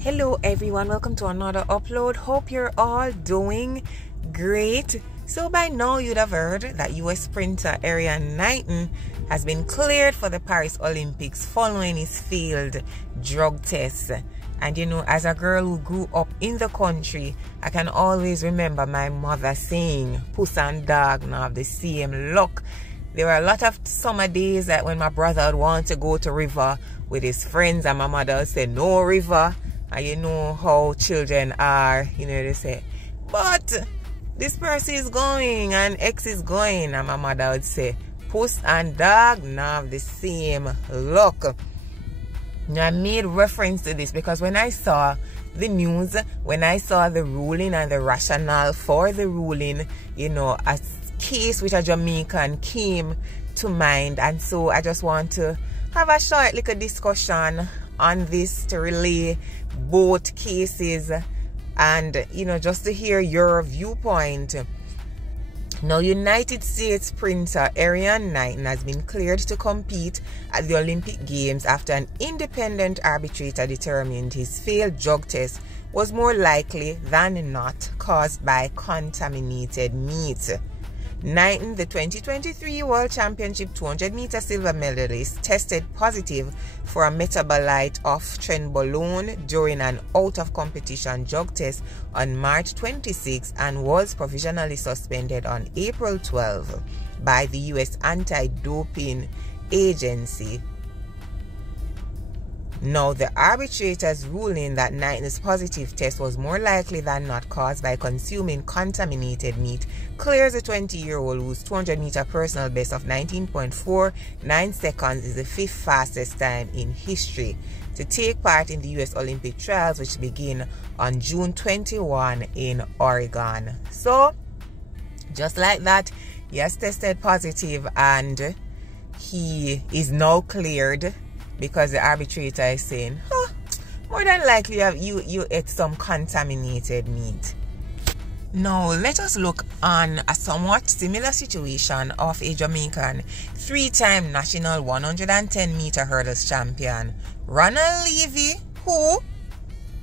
Hello everyone, welcome to another upload. Hope you're all doing great. So by now you'd have heard that US sprinter Erriyon Knighton has been cleared for the Paris Olympics following his failed drug test. And you know, as a girl who grew up in the country, I can always remember my mother saying, "Puss and dog now have the same luck." There were a lot of summer days that when my brother would want to go to river with his friends and my mother would say, "No river." And you know how children are, you know, they say, "But this person is going and X is going." And my mother would say, "Puss and dog now have the same luck." Now I made reference to this because when I saw the news, when I saw the ruling and the rationale for the ruling, you know, a case with a Jamaican came to mind. And so I just want to have a short little discussion on this to relay both cases and, you know, just to hear your viewpoint. Now, United States sprinter Erriyon Knighton has been cleared to compete at the Olympic Games after an independent arbitrator determined his failed drug test was more likely than not caused by contaminated meat. Knighton, the 2023 World Championship 200-meter silver medalist, tested positive for a metabolite of trenbolone during an out-of-competition drug test on March 26 and was provisionally suspended on April 12 by the U.S. Anti-Doping Agency. Now, the arbitrator's ruling that Knighton's positive test was more likely than not caused by consuming contaminated meat clears a 20-year-old whose 200-meter personal best of 19.49 seconds is the fifth fastest time in history to take part in the U.S. Olympic trials, which begin on June 21 in Oregon. So, just like that, he has tested positive and he is now cleared, because the arbitrator is saying, more than likely you ate some contaminated meat. Now, let us look on a somewhat similar situation of a Jamaican three-time national 110-meter hurdles champion, Ronald Levy, who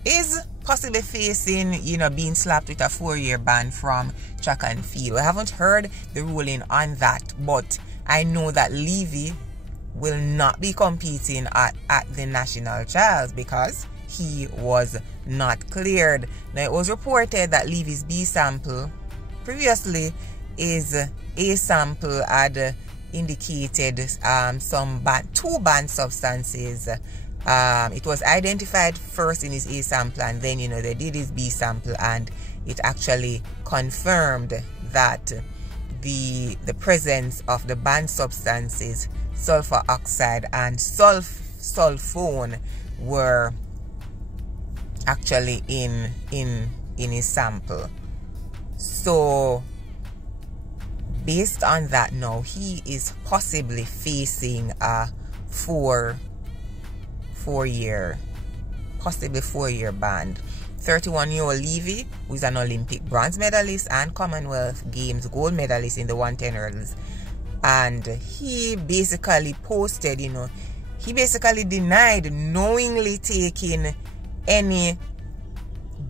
is possibly facing, you know, being slapped with a 4-year ban from track and field. We haven't heard the ruling on that, but I know that Levy will not be competing at the national trials because he was not cleared. Now, it was reported that Levy's B sample previously is A sample had indicated two banned substances. It was identified first in his A sample, and then, you know, they did his B sample and it actually confirmed that the presence of the banned substances sulfur oxide and sulfone were actually in his sample. So based on that, now he is possibly facing a four-year ban. 31-year-old Levy, who is an Olympic bronze medalist and Commonwealth Games gold medalist in the 110 hurdles. And he basically posted, you know, he basically denied knowingly taking any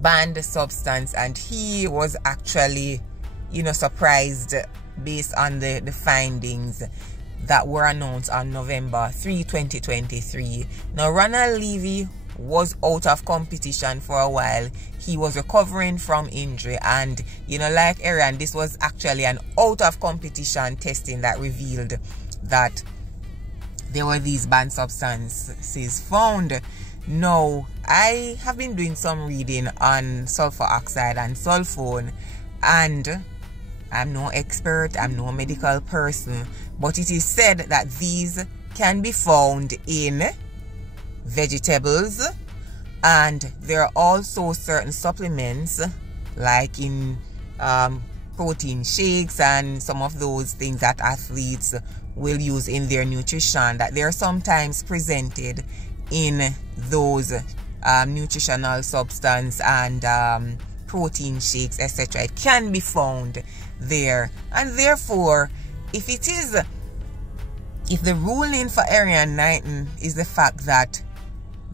banned substance, and he was actually, you know, surprised based on the findings that were announced on November 3, 2023. Now, Ronald Levy was out of competition for a while. He was recovering from injury, and, you know, like Erriyon, this was actually an out of competition testing that revealed that there were these banned substances found. Now, I have been doing some reading on sulfur oxide and sulfone, and I'm no expert, I'm no medical person, but it is said that these can be found in vegetables, and there are also certain supplements like in protein shakes and some of those things that athletes will use in their nutrition, that they're sometimes presented in those nutritional substance and protein shakes, etc. It can be found there, and therefore if the ruling for Erriyon Knighton is the fact that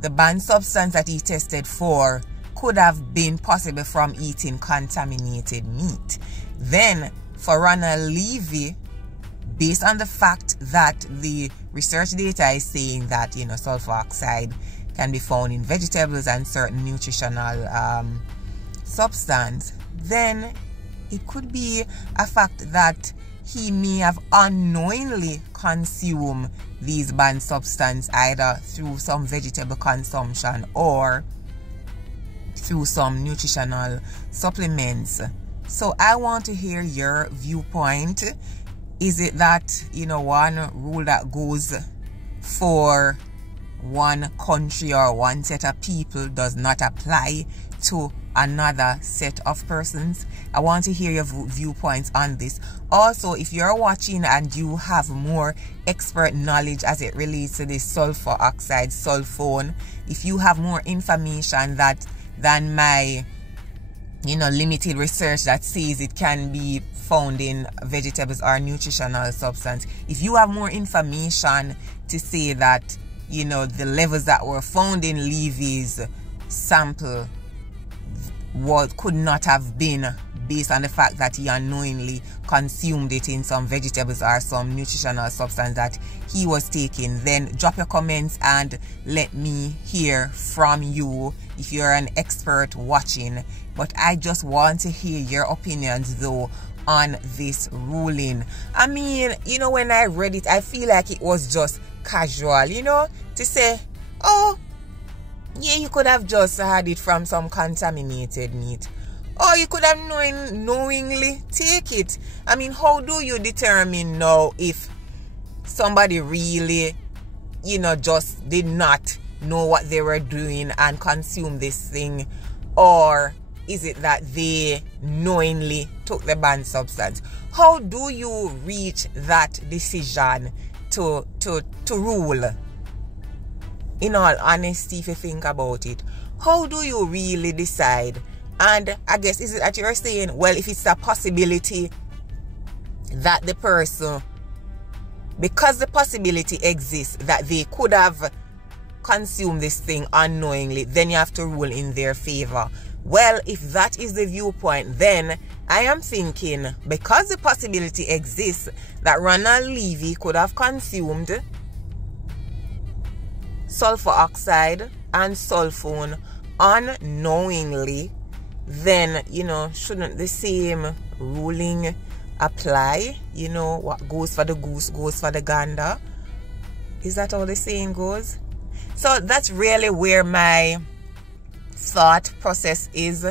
the banned substance that he tested for could have been possible from eating contaminated meat. Then for Ronald Levy, based on the fact that the research data is saying that, you know, sulfur oxide can be found in vegetables and certain nutritional substance, then it could be a fact that he may have unknowingly consumed these banned substances either through some vegetable consumption or through some nutritional supplements. So I want to hear your viewpoint. Is it that, you know, one rule that goes for one country or one set of people does not apply to another set of persons? I want to hear your viewpoints on this. Also, if you're watching and you have more expert knowledge as it relates to this sulfur oxide, sulfone, if you have more information than my, you know, limited research that says it can be found in vegetables or nutritional substance, if you have more information to say that, you know, the levels that were found in Levy's sample could not have been based on the fact that he unknowingly consumed it in some vegetables or some nutritional substance that he was taking, then drop your comments and let me hear from you if you're an expert watching. But I just want to hear your opinions though on this ruling. I mean, you know, when I read it, I feel like it was just casual, you know, to say, oh yeah, you could have just had it from some contaminated meat, or you could have knowingly take it. I mean, how do you determine now if somebody really, you know, just did not know what they were doing and consume this thing, or is it that they knowingly took the banned substance? How do you reach that decision to rule? In all honesty, if you think about it, how do you really decide? And I guess, is it that you're saying, well, if it's a possibility that the person, because the possibility exists that they could have consumed this thing unknowingly, then you have to rule in their favor. Well, if that is the viewpoint, then I am thinking, because the possibility exists that Ronald Levy could have consumed sulfur oxide and sulfone unknowingly, then, you know, shouldn't the same ruling apply? You know, what goes for the goose goes for the gander. Is that how the saying goes? So that's really where my thought process is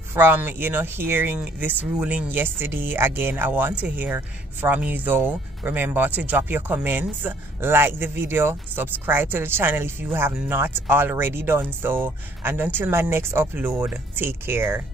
from, you know, hearing this ruling yesterday. Again, I want to hear from you though. Remember to drop your comments, like the video, subscribe to the channel if you have not already done so, and until my next upload, take care.